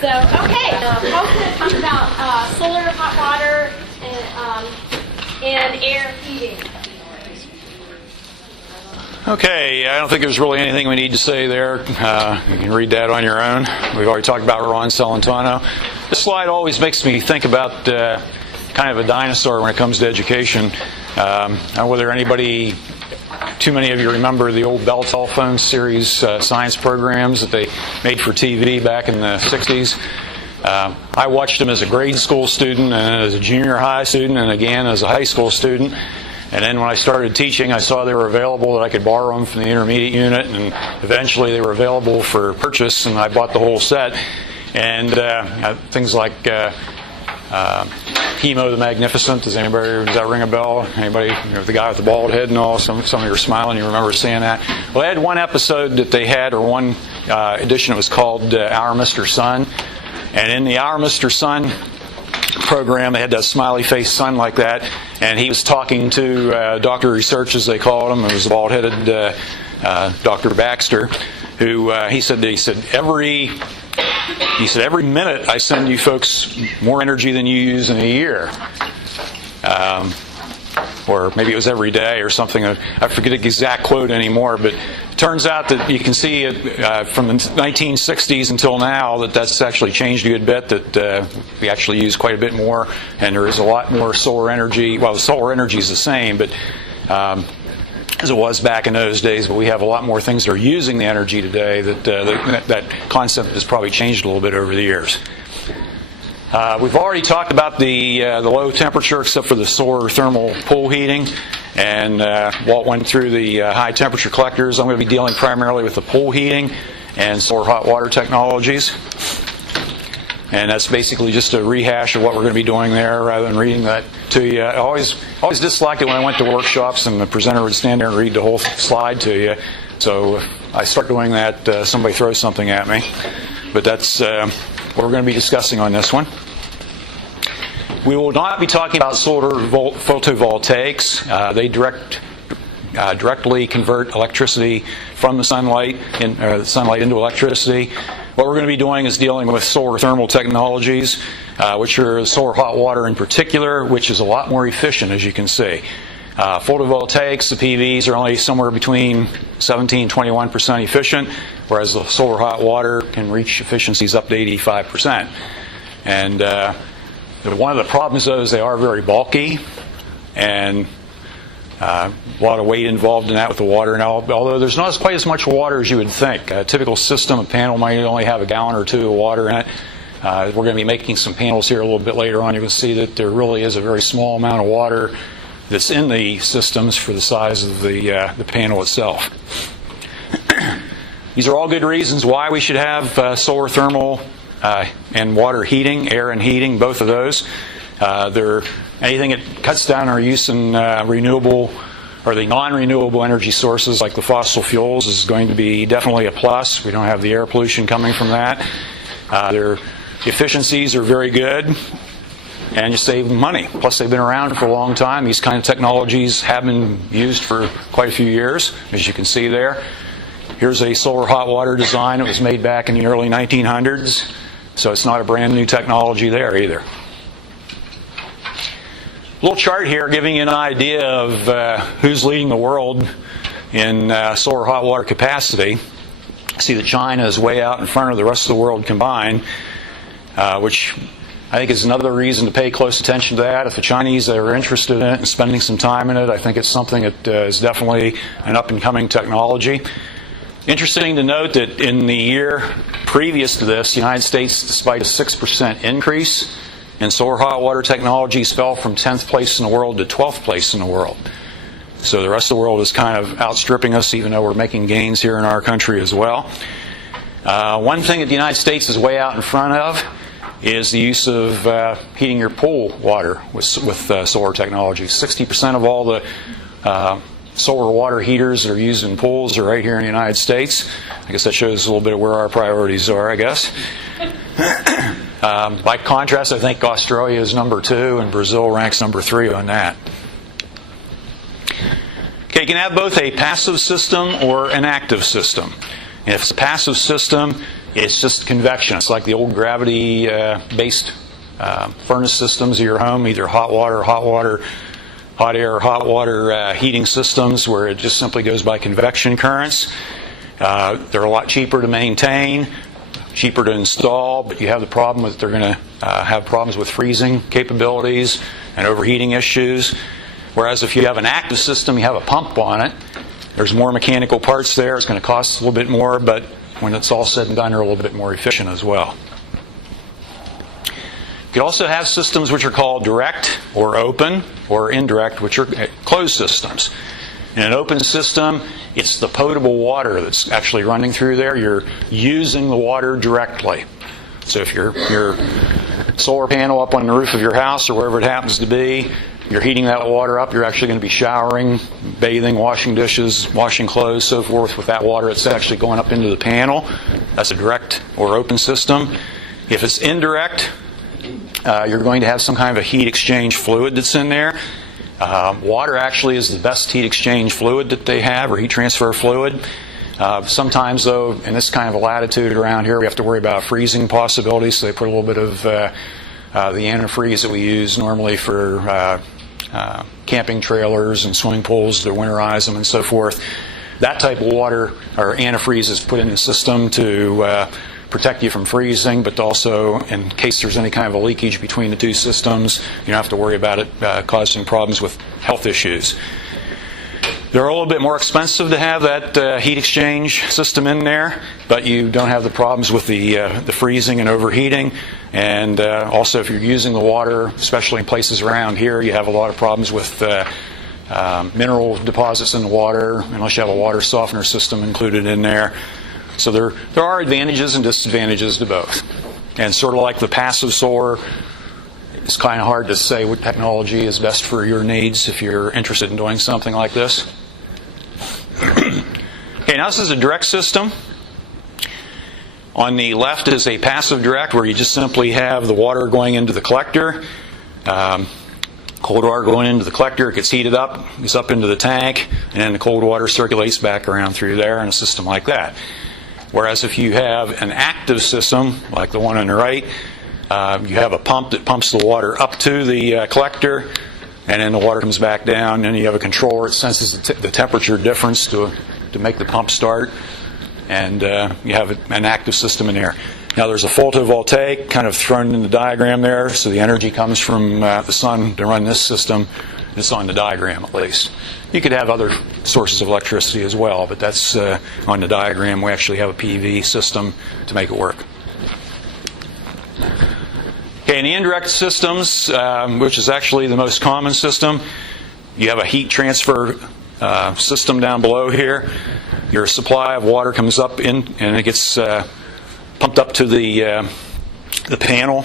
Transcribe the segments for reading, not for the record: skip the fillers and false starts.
So, okay, I was going to talk about solar hot water and air heating. Okay, I don't think there's really anything we need to say there. You can read that on your own. We've already talked about Ron Celentano. This slide always makes me think about kind of a dinosaur when it comes to education. I don't know whether too many of you remember the old Bell Telephone series science programs that they made for TV back in the 60s. I watched them as a grade school student and as a junior high student and again as a high school student. And then when I started teaching, I saw they were available, that I could borrow them from the intermediate unit, and eventually they were available for purchase, and I bought the whole set. And things like Hemo the Magnificent, does that ring a bell? Anybody, the guy with the bald head and all, some of you are smiling, you remember seeing that. Well, they had one episode that they had, or one edition, it was called Our Mr. Sun. And in the Our Mr. Sun program, they had that smiley face sun like that, and he was talking to Dr. Research, as they called him. It was the bald-headed Dr. Baxter, who he said every minute I send you folks more energy than you use in a year. Or maybe it was every day or something. I forget the exact quote anymore, but it turns out that you can see from the 1960s until now that's actually changed a good bit, that we actually use quite a bit more, and there is a lot more solar energy. Well, the solar energy is the same, but as it was back in those days, but we have a lot more things that are using the energy today. That concept has probably changed a little bit over the years. We've already talked about the low temperature, except for the solar thermal pool heating, and Walt went through the high temperature collectors. I'm going to be dealing primarily with the pool heating and solar hot water technologies, and that's basically just a rehash of what we're going to be doing there rather than reading that to you. I always disliked it when I went to workshops and the presenter would stand there and read the whole slide to you. So if I start doing that, somebody throws something at me. But that's what we're going to be discussing on this one. We will not be talking about solar photovoltaics. They directly convert electricity from the sunlight into electricity. What we're going to be doing is dealing with solar thermal technologies, which are solar hot water in particular, which is a lot more efficient, as you can see. Photovoltaics, the PVs, are only somewhere between 17-21% efficient, whereas the solar hot water can reach efficiencies up to 85%. And one of the problems, though, is they are very bulky, and a lot of weight involved in that with the water. And although there's not quite as much water as you would think, a typical system, a panel might only have a gallon or two of water in it. We're going to be making some panels here a little bit later on. You can see that there really is a very small amount of water that's in the systems for the size of the panel itself. These are all good reasons why we should have solar thermal and water heating, air and heating, both of those. Anything that cuts down our use in renewable or the non-renewable energy sources like the fossil fuels is going to be definitely a plus. We don't have the air pollution coming from that. Their efficiencies are very good, and you save money. Plus, they've been around for a long time. These kind of technologies have been used for quite a few years, as you can see there. Here's a solar hot water design. It was made back in the early 1900s, so it's not a brand new technology there either. A little chart here giving you an idea of who's leading the world in solar hot water capacity. See that China is way out in front of the rest of the world combined, which I think is another reason to pay close attention to that. If the Chinese are interested in it and spending some time in it, I think it's something that is definitely an up-and-coming technology. Interesting to note that in the year previous to this, the United States, despite a 6% increase in solar hot water technologies, fell from 10th place in the world to 12th place in the world. So the rest of the world is kind of outstripping us, even though we're making gains here in our country as well. One thing that the United States is way out in front of is the use of heating your pool water with solar technology. 60% of all the solar water heaters that are used in pools are right here in the United States. I guess that shows a little bit of where our priorities are, I guess. By contrast, I think Australia is number 2 and Brazil ranks number 3 on that. Okay, you can have both a passive system or an active system. And if it's a passive system, It's just convection. It's like the old gravity-based furnace systems of your home, either hot water, hot air, or hot water heating systems, where it just simply goes by convection currents. They're a lot cheaper to maintain, cheaper to install, but you have the problem that they're going to have problems with freezing capabilities and overheating issues. Whereas if you have an active system, you have a pump on it, there's more mechanical parts there. It's going to cost a little bit more, but when it's all said and done, they're a little bit more efficient as well. You could also have systems which are called direct or open, or indirect, which are closed systems. In an open system, it's the potable water that's actually running through there. You're using the water directly. So if your solar panel up on the roof of your house or wherever it happens to be, you're heating that water up, you're actually going to be showering, bathing, washing dishes, washing clothes, so forth with that water. It's actually going up into the panel. That's a direct or open system. If it's indirect, you're going to have some kind of a heat exchange fluid that's in there. Water actually is the best heat exchange fluid that they have, or heat transfer fluid. Sometimes, though, in this kind of a latitude around here, we have to worry about freezing possibilities, so they put a little bit of the antifreeze that we use normally for camping trailers and swimming pools to winterize them and so forth. That type of water, or antifreeze, is put in the system to protect you from freezing, but also in case there's any kind of a leakage between the two systems, you don't have to worry about it causing problems with health issues. They're a little bit more expensive to have that heat exchange system in there, but you don't have the problems with the freezing and overheating. And also, if you're using the water, especially in places around here, you have a lot of problems with mineral deposits in the water, unless you have a water softener system included in there. So there are advantages and disadvantages to both. And sort of like the passive solar, it's kind of hard to say what technology is best for your needs if you're interested in doing something like this. Okay, now this is a direct system. On the left is a passive direct, where you just simply have the water going into the collector. Cold water going into the collector, it gets heated up, goes up into the tank, and then the cold water circulates back around through there in a system like that. Whereas if you have an active system, like the one on the right, you have a pump that pumps the water up to the collector, and then the water comes back down, and you have a controller that senses the temperature difference to make the pump start, and you have an active system in there. Now there's a photovoltaic kind of thrown in the diagram there, so the energy comes from the sun to run this system. It's on the diagram at least. You could have other sources of electricity as well, but that's on the diagram. We actually have a PV system to make it work. Okay, in the indirect systems, which is actually the most common system, you have a heat transfer system down below here. Your supply of water comes up in, and it gets pumped up to the panel,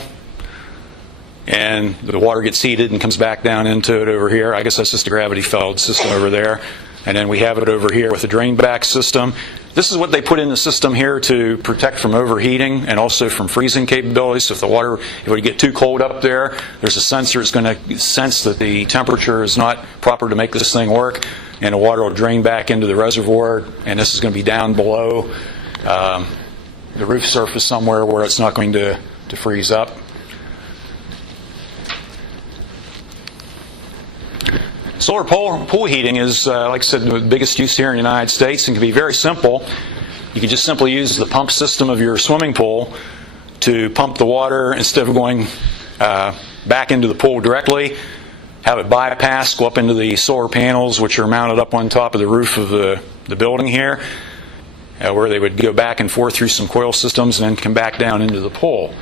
and the water gets heated and comes back down into it over here. I guess that's just a gravity-fed system over there. And then we have it over here with a drain-back system. This is what they put in the system here to protect from overheating and also from freezing capabilities. So if the water, if it would get too cold up there, there's a sensor that's going to sense that the temperature is not proper to make this thing work, and the water will drain back into the reservoir, and this is going to be down below the roof surface somewhere where it's not going to freeze up. Solar pool heating is, like I said, the biggest use here in the United States, and can be very simple. You can just simply use the pump system of your swimming pool to pump the water instead of going back into the pool directly. Have it bypass, go up into the solar panels, which are mounted up on top of the roof of the building here, where they would go back and forth through some coil systems and then come back down into the pool.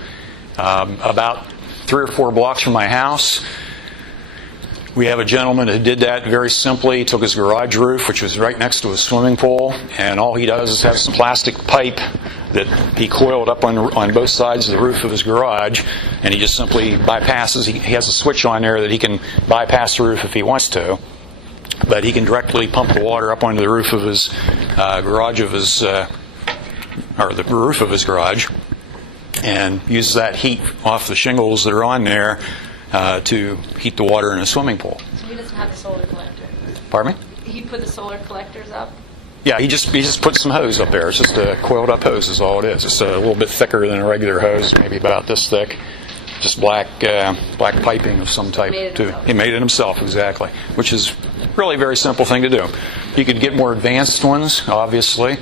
About 3 or 4 blocks from my house, we have a gentleman who did that very simply. He took his garage roof, which was right next to his swimming pool, and all he does is have some plastic pipe that he coiled up on both sides of the roof of his garage, and he just simply bypasses. He has a switch on there that he can bypass the roof if he wants to, but he can directly pump the water up onto the roof of his garage or the roof of his garage, and use that heat off the shingles that are on there to heat the water in a swimming pool. So he doesn't have the solar collector? Pardon me? He put the solar collectors up? Yeah, he just put some hose up there. It's just a coiled up hose is all it is. It's a little bit thicker than a regular hose, maybe about this thick. Just black piping of some type too. He made it himself, exactly, which is really a very simple thing to do. You could get more advanced ones, obviously,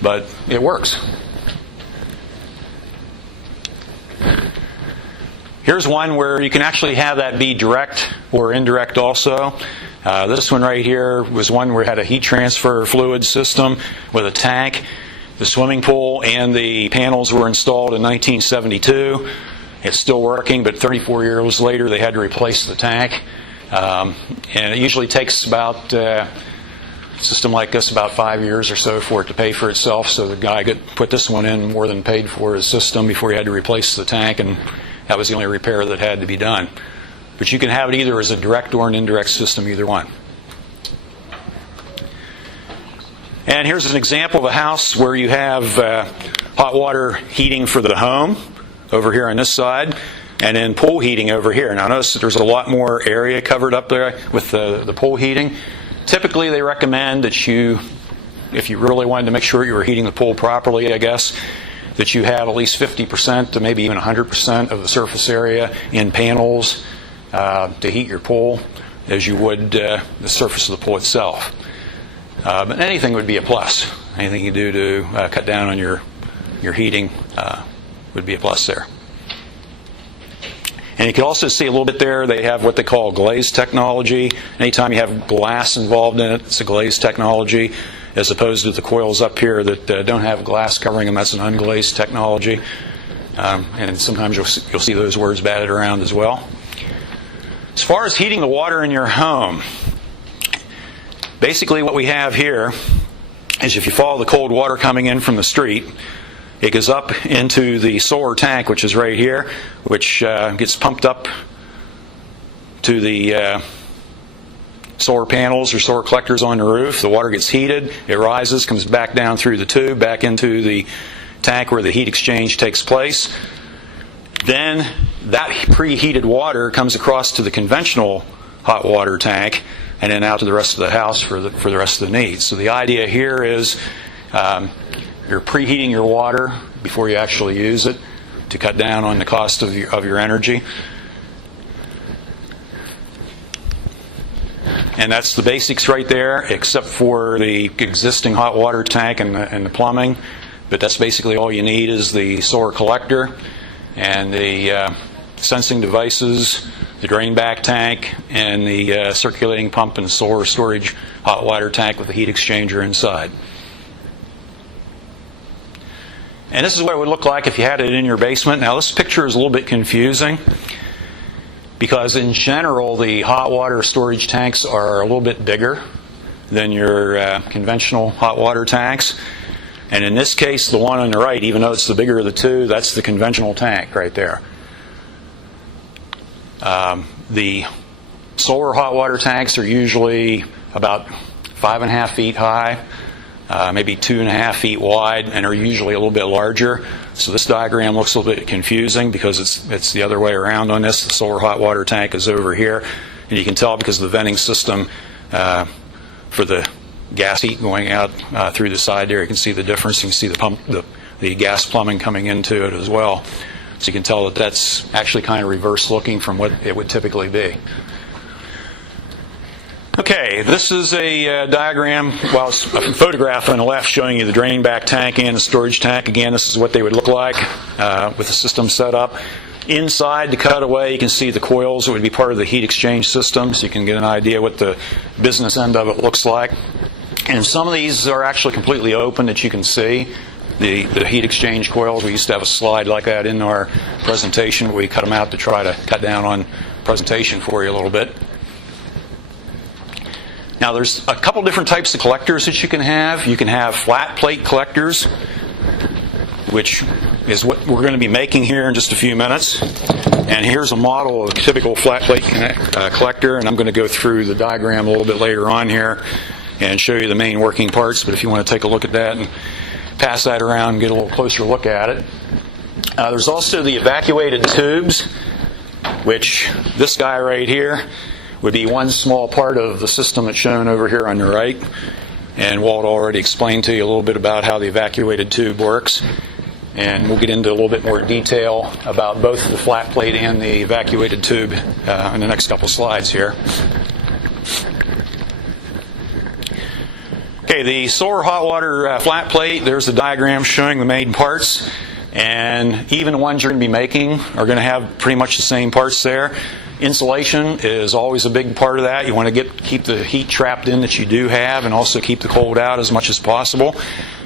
but it works. Here's one where you can actually have that be direct or indirect also. This one right here was one where it had a heat transfer fluid system with a tank. The swimming pool and the panels were installed in 1972. It's still working, but 34 years later they had to replace the tank. And it usually takes about, a system like this, about 5 years or so for it to pay for itself. So the guy put this one in more than paid for his system before he had to replace the tank, and that was the only repair that had to be done. But you can have it either as a direct or an indirect system, either one. And here's an example of a house where you have hot water heating for the home over here on this side, and then pool heating over here. Now notice that there's a lot more area covered up there with the pool heating. Typically they recommend that you, if you really wanted to make sure you were heating the pool properly, I guess, that you have at least 50% to maybe even 100% of the surface area in panels to heat your pool as you would the surface of the pool itself. But anything would be a plus. Anything you do to cut down on your heating would be a plus there. And you can also see a little bit there, they have what they call glaze technology. Anytime you have glass involved in it, it's a glaze technology, as opposed to the coils up here that don't have glass covering them. That's an unglazed technology. And sometimes you'll see those words batted around as well. As far as heating the water in your home, basically what we have here is if you follow the cold water coming in from the street, it goes up into the solar tank, which is right here, which gets pumped up to the solar panels or solar collectors on the roof. The water gets heated, it rises, comes back down through the tube, back into the tank where the heat exchange takes place. Then that preheated water comes across to the conventional hot water tank and then out to the rest of the house for the rest of the needs. So the idea here is you're preheating your water before you actually use it to cut down on the cost of your energy. And that's the basics right there, except for the existing hot water tank and the plumbing. But that's basically all you need is the solar collector and the sensing devices, the drain back tank, and the circulating pump and solar storage hot water tank with the heat exchanger inside. And this is what it would look like if you had it in your basement. Now this picture is a little bit confusing because in general the hot water storage tanks are a little bit bigger than your conventional hot water tanks. And in this case, the one on the right, even though it's the bigger of the two, that's the conventional tank right there. The solar hot water tanks are usually about 5.5 feet high, maybe 2.5 feet wide, and are usually a little bit larger. So this diagram looks a little bit confusing because it's the other way around on this. The solar hot water tank is over here, and you can tell because of the venting system for the gas heat going out through the side there. You can see the difference. You can see the pump, the gas plumbing coming into it as well. So you can tell that that's actually kind of reverse looking from what it would typically be. Okay, this is a diagram, well, it's a photograph on the left showing you the drain back tank and the storage tank. Again, this is what they would look like with the system set up. Inside the cutaway, you can see the coils that would be part of the heat exchange system, so you can get an idea what the business end of it looks like. And some of these are actually completely open that you can see. The heat exchange coils, we used to have a slide like that in our presentation, but we cut them out to try to cut down on presentation for you a little bit. Now there's a couple different types of collectors that you can have. You can have flat plate collectors, which is what we're going to be making here in just a few minutes. And here's a model of a typical flat plate collector, and I'm going to go through the diagram a little bit later on here and show you the main working parts. But if you want to take a look at that and pass that around and get a little closer look at it. There's also the evacuated tubes, which this guy right here would be one small part of the system that's shown over here on the right. And Walt already explained to you a little bit about how the evacuated tube works. And we'll get into a little bit more detail about both the flat plate and the evacuated tube in the next couple slides here. Okay, the SolarHotWater flat plate, there's the diagram showing the main parts. And even the ones you're going to be making are going to have pretty much the same parts there. Insulation is always a big part of that. You want to keep the heat trapped in that you do have and also keep the cold out as much as possible.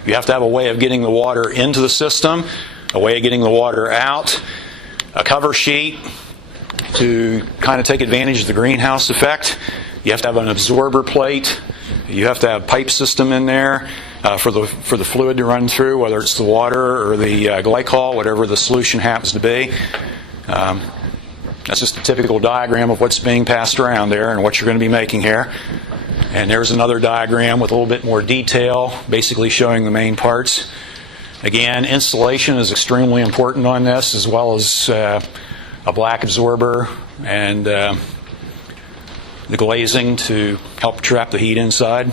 You have to have a way of getting the water into the system, a way of getting the water out, a cover sheet to kind of take advantage of the greenhouse effect. You have to have an absorber plate. You have to have a pipe system in there for the fluid to run through, whether it's the water or the glycol, whatever the solution happens to be. That's just a typical diagram of what's being passed around there and what you're going to be making here. And there's another diagram with a little bit more detail, basically showing the main parts. Again, insulation is extremely important on this, as well as a black absorber and the glazing to help trap the heat inside.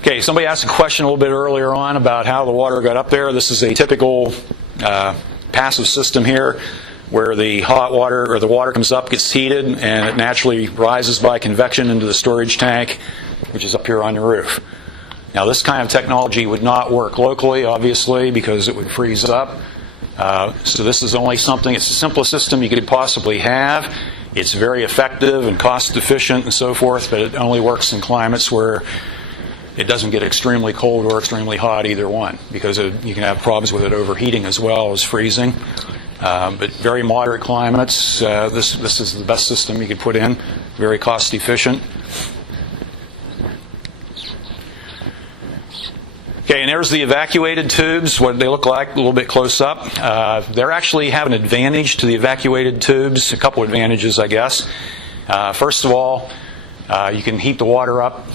Okay, somebody asked a question a little bit earlier on about how the water got up there. This is a typical passive system here where the hot water or the water comes up, gets heated, and it naturally rises by convection into the storage tank, which is up here on the roof. Now, this kind of technology would not work locally, obviously, because it would freeze up. So this is only something, it's the simplest system you could possibly have. It's very effective and cost efficient and so forth, but it only works in climates where it doesn't get extremely cold or extremely hot, either one, because you can have problems with it overheating as well as freezing. But very moderate climates, this is the best system you could put in, very cost efficient. Okay, and there's the evacuated tubes, what they look like a little bit close up. They actually have an advantage to the evacuated tubes, a couple advantages, I guess. First of all, you can heat the water up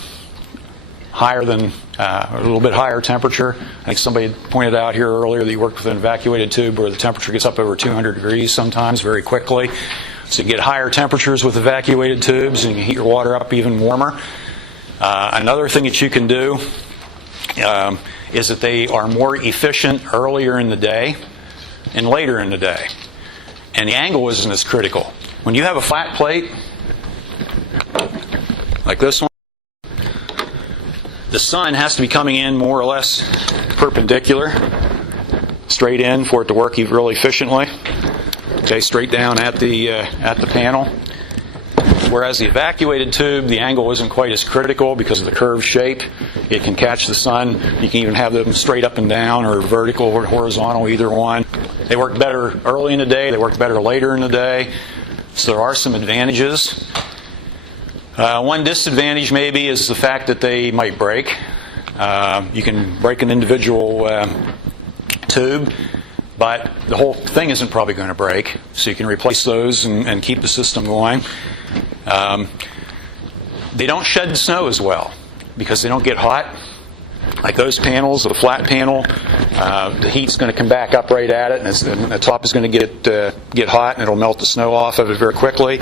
higher than a little bit higher temperature. I think somebody pointed out here earlier that you worked with an evacuated tube where the temperature gets up over 200 degrees sometimes very quickly. So you get higher temperatures with evacuated tubes and you can heat your water up even warmer. Another thing that you can do is that they are more efficient earlier in the day and later in the day. And the angle isn't as critical. When you have a flat plate like this one, the sun has to be coming in more or less perpendicular, straight in for it to work really efficiently. Okay, straight down at the panel. Whereas the evacuated tube, the angle isn't quite as critical because of the curved shape. It can catch the sun. You can even have them straight up and down or vertical or horizontal, either one. They work better early in the day. They work better later in the day. So there are some advantages. One disadvantage maybe is the fact that they might break. You can break an individual tube, but the whole thing isn't probably going to break. So you can replace those and keep the system going. They don't shed snow as well because they don't get hot. Like those panels, the flat panel, the heat's going to come back up right at it, and the top is going to get hot, and it'll melt the snow off of it very quickly.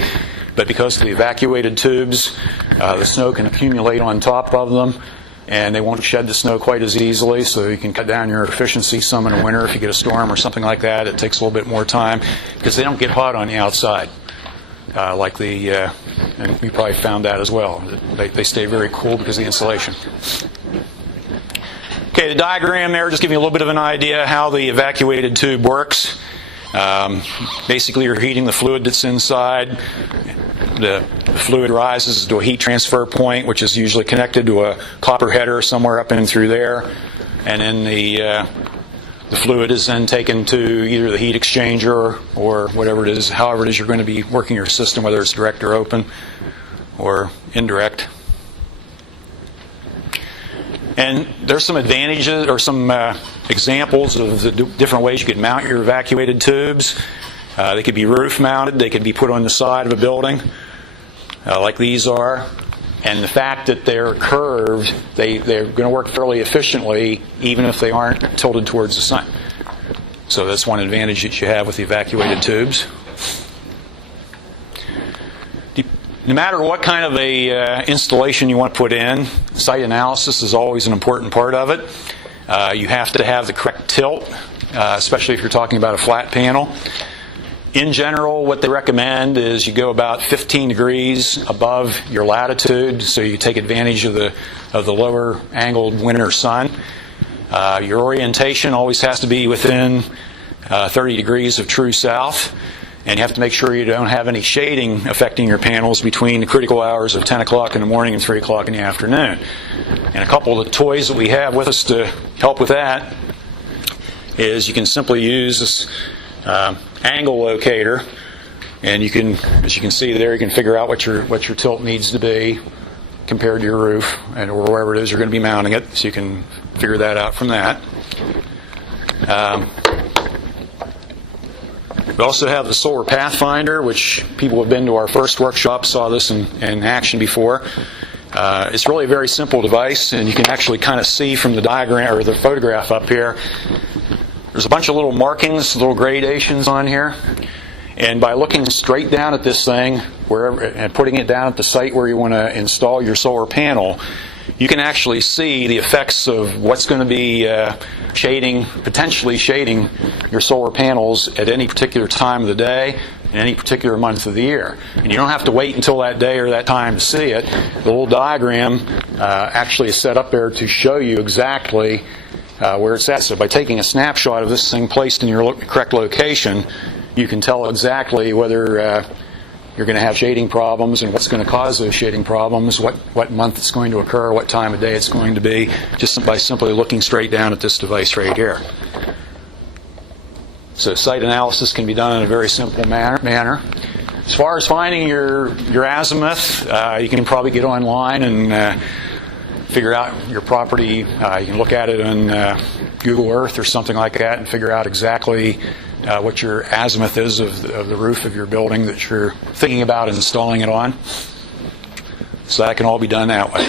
But because of the evacuated tubes, the snow can accumulate on top of them, and they won't shed the snow quite as easily, so you can cut down your efficiency some in the winter if you get a storm or something like that. It takes a little bit more time because they don't get hot on the outside. And you probably found that as well. They stay very cool because of the insulation. Okay, the diagram there just giving you a little bit of an idea how the evacuated tube works. Basically, you're heating the fluid that's inside. The fluid rises to a heat transfer point, which is usually connected to a copper header somewhere up in through there. And then the fluid is then taken to either the heat exchanger or whatever it is, however it is you're going to be working your system, whether it's direct or open or indirect. And there's some advantages or some examples of the different ways you could mount your evacuated tubes. They could be roof mounted. They could be put on the side of a building, like these are. And the fact that they're curved, they're going to work fairly efficiently even if they aren't tilted towards the sun. So that's one advantage that you have with the evacuated tubes. No matter what kind of a installation you want to put in, site analysis is always an important part of it. You have to have the correct tilt, especially if you're talking about a flat panel. In general, what they recommend is you go about 15 degrees above your latitude, so you take advantage of the lower angled winter sun. Your orientation always has to be within 30 degrees of true south, and you have to make sure you don't have any shading affecting your panels between the critical hours of 10 o'clock in the morning and 3 o'clock in the afternoon. And a couple of the toys that we have with us to help with that is you can simply use this angle locator, and you can, as you can see there, you can figure out what your tilt needs to be compared to your roof or wherever it is you're going to be mounting it, so you can figure that out from that. We also have the Solar Pathfinder, which people who have been to our first workshop saw this in action before. It's really a very simple device, and you can actually kind of see from the diagram or the photograph up here. There's a bunch of little markings, little gradations on here, and by looking straight down at this thing, wherever, and putting it down at the site where you want to install your solar panel, you can actually see the effects of what's going to be potentially shading your solar panels at any particular time of the day in any particular month of the year. And you don't have to wait until that day or that time to see it. The little diagram actually is set up there to show you exactly where it's at. So by taking a snapshot of this thing placed in your correct location, you can tell exactly whether you're going to have shading problems and what's going to cause those shading problems, what month it's going to occur, what time of day it's going to be, just by simply looking straight down at this device right here. So site analysis can be done in a very simple manner. As far as finding your azimuth, you can probably get online and figure out your property. You can look at it on Google Earth or something like that and figure out exactly what your azimuth is of the roof of your building that you're thinking about installing it on. So that can all be done that way.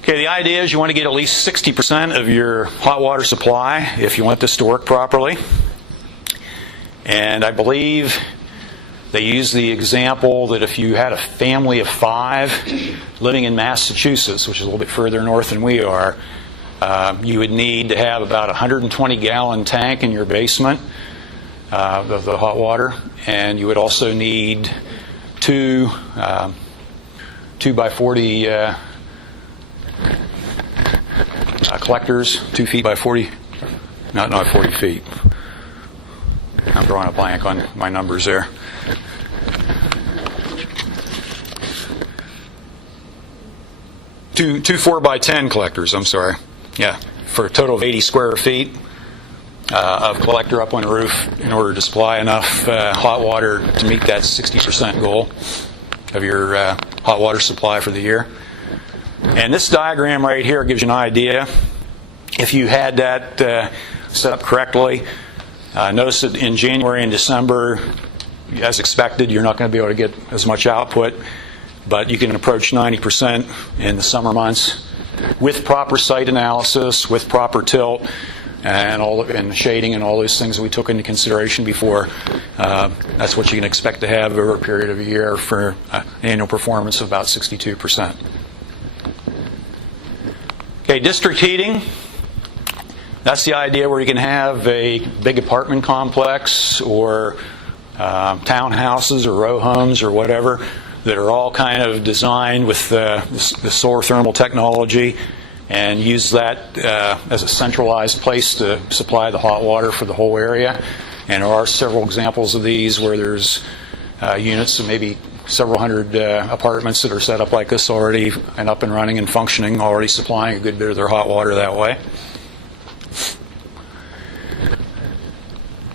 Okay, the idea is you want to get at least 60% of your hot water supply if you want this to work properly. And I believe they use the example that if you had a family of 5 living in Massachusetts, which is a little bit further north than we are, you would need to have about a 120-gallon tank in your basement of the hot water, and you would also need 2 by 40 collectors, 2 feet by 40, not 40 feet. I'm drawing a blank on my numbers there. Two 4 by 10 collectors, I'm sorry. Yeah, for a total of 80 square feet of collector up on the roof in order to supply enough hot water to meet that 60% goal of your hot water supply for the year. And this diagram right here gives you an idea. If you had that set up correctly, notice that in January and December, as expected, you're not going to be able to get as much output, but you can approach 90% in the summer months with proper site analysis, with proper tilt, and shading and all those things that we took into consideration before. That's what you can expect to have over a period of a year for an annual performance of about 62%. Okay, district heating. That's the idea where you can have a big apartment complex or townhouses or row homes or whatever that are all kind of designed with the solar thermal technology and use that as a centralized place to supply the hot water for the whole area. And there are several examples of these where there's units of maybe several hundred apartments that are set up like this already and up and running and functioning, already supplying a good bit of their hot water that way.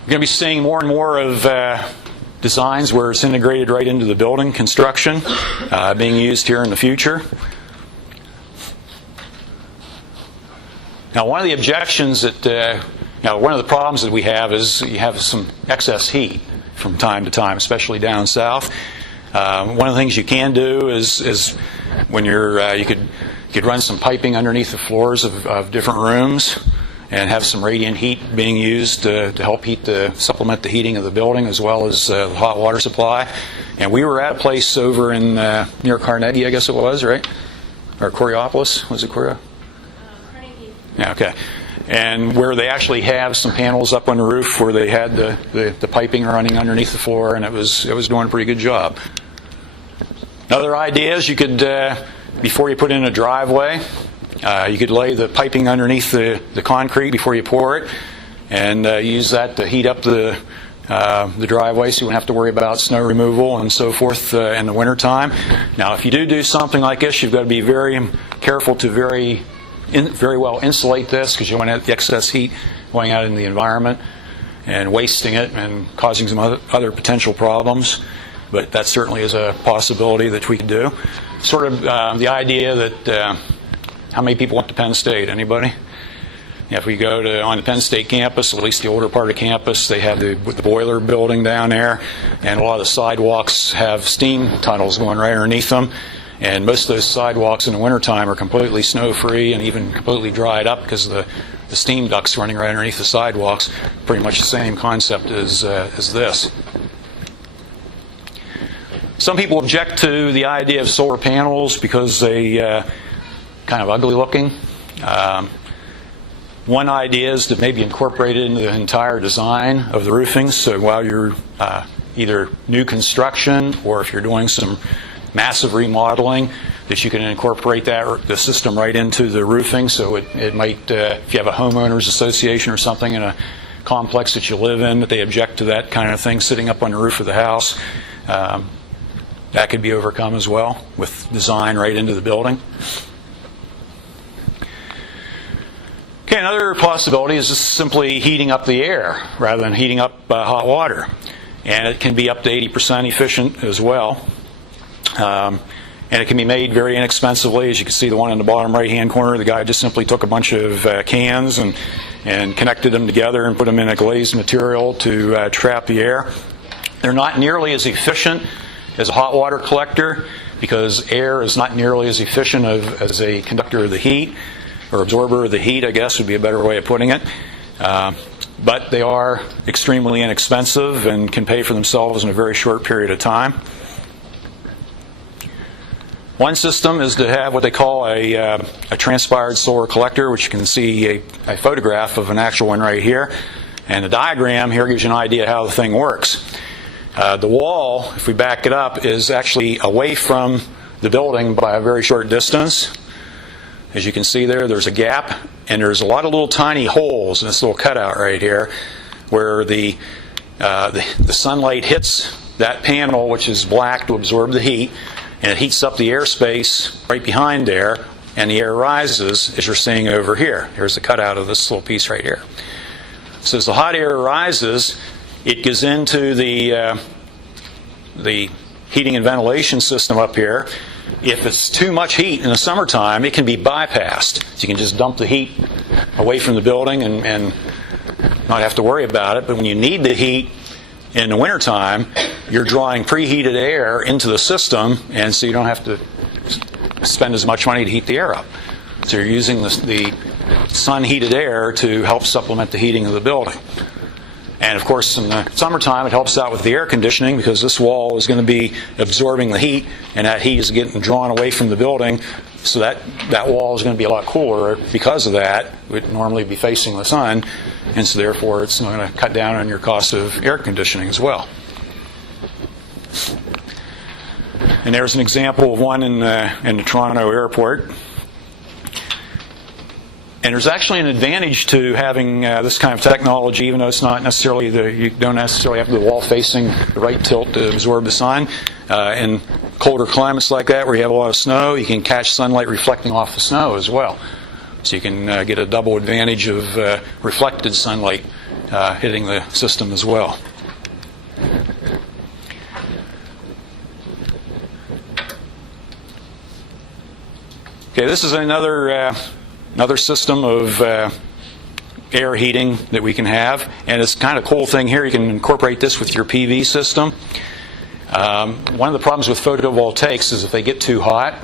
We're going to be seeing more and more of designs where it's integrated right into the building construction being used here in the future. Now, one of the objections that, one of the problems that we have is you have some excess heat from time to time, especially down south. One of the things you can do is when you could run some piping underneath the floors of different rooms and have some radiant heat being used to help supplement the heating of the building as well as the hot water supply. And we were at a place over in near Carnegie, I guess it was, right? Or Coriopolis? Was it Corio? Carnegie. Yeah, okay. And where they actually have some panels up on the roof where they had the piping running underneath the floor, and it was doing a pretty good job. Other ideas, you could, before you put in a driveway, you could lay the piping underneath the concrete before you pour it, and use that to heat up the driveway so you won't have to worry about snow removal and so forth in the wintertime. Now, if you do something like this, you've got to be very careful to very well insulate this, because you don't want excess heat going out in the environment and wasting it and causing some other potential problems. But that certainly is a possibility that we could do. Sort of the idea that how many people went to Penn State? Anybody? Yeah, if we go on the Penn State campus, at least the older part of campus, they have the boiler building down there, and a lot of the sidewalks have steam tunnels going right underneath them. And most of those sidewalks in the wintertime are completely snow-free and even completely dried up because the steam ducts running right underneath the sidewalks. Pretty much the same concept as this. Some people object to the idea of solar panels because they kind of ugly looking. One idea is to maybe incorporate it into the entire design of the roofing. So while you're either new construction or if you're doing some massive remodeling, that you can incorporate the system right into the roofing. So it might, if you have a homeowners association or something in a complex that you live in, that they object to that kind of thing sitting up on the roof of the house, that could be overcome as well with design right into the building. Okay, another possibility is just simply heating up the air rather than heating up hot water. And it can be up to 80% efficient as well. And it can be made very inexpensively. As you can see, the one in the bottom right-hand corner, the guy just simply took a bunch of cans and connected them together and put them in a glazed material to trap the air. They're not nearly as efficient as a hot water collector because air is not nearly as efficient as a conductor of the heat, or absorber of the heat, I guess would be a better way of putting it. But they are extremely inexpensive and can pay for themselves in a very short period of time. One system is to have what they call a transpired solar collector, which you can see a photograph of an actual one right here. And the diagram here gives you an idea how the thing works. The wall, if we back it up, is actually away from the building by a very short distance. As you can see there's a gap, and there's a lot of little tiny holes in this little cutout right here where the sunlight hits that panel, which is black, to absorb the heat, and it heats up the airspace right behind there, and the air rises, as you're seeing over here. Here's the cutout of this little piece right here. So as the hot air rises, it goes into the heating and ventilation system up here. If it's too much heat in the summertime, it can be bypassed. So you can just dump the heat away from the building and not have to worry about it. But when you need the heat in the wintertime, you're drawing preheated air into the system, and so you don't have to spend as much money to heat the air up. So you're using the sun-heated air to help supplement the heating of the building. And of course, in the summertime, it helps out with the air conditioning because this wall is going to be absorbing the heat, and that heat is getting drawn away from the building. So that wall is going to be a lot cooler because of that. It would normally be facing the sun, and so therefore it's going to cut down on your cost of air conditioning as well. And there's an example of one in the Toronto airport. And there's actually an advantage to having this kind of technology, even though it's not necessarily you don't necessarily have the wall facing the right tilt to absorb the sun. In colder climates like that, where you have a lot of snow, you can catch sunlight reflecting off the snow as well. So you can get a double advantage of reflected sunlight hitting the system as well. Okay, this is another system of air heating that we can have, and it's kind of cool thing here. You can incorporate this with your PV system. One of the problems with photovoltaics is if they get too hot,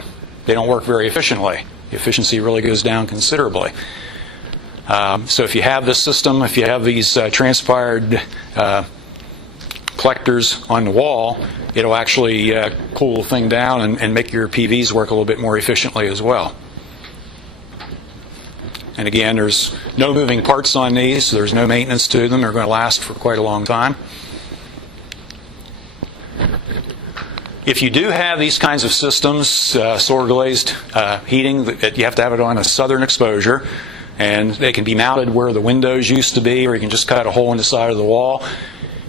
they don't work very efficiently. The efficiency really goes down considerably. So if you have this system, if you have these transpired collectors on the wall, it'll actually cool the thing down and make your PVs work a little bit more efficiently as well. And again, there's no moving parts on these, so there's no maintenance to them. They're going to last for quite a long time. If you do have these kinds of systems, solar glazed heating, you have to have it on a southern exposure, and they can be mounted where the windows used to be, or you can just cut a hole in the side of the wall.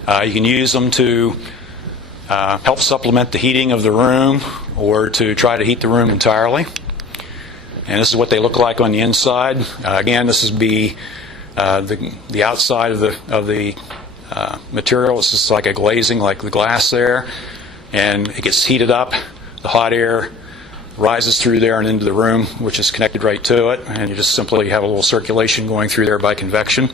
You can use them to help supplement the heating of the room, or to try to heat the room entirely. And this is what they look like on the inside. Again, this would be the outside of the material. It's just like a glazing, like the glass there. And it gets heated up. The hot air rises through there and into the room, which is connected right to it. And you just simply have a little circulation going through there by convection.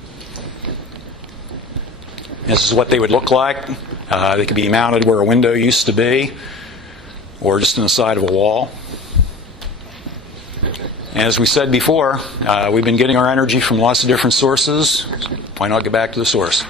This is what they would look like. They could be mounted where a window used to be, or just on the side of a wall. And as we said before, we've been getting our energy from lots of different sources. Why not get back to the source?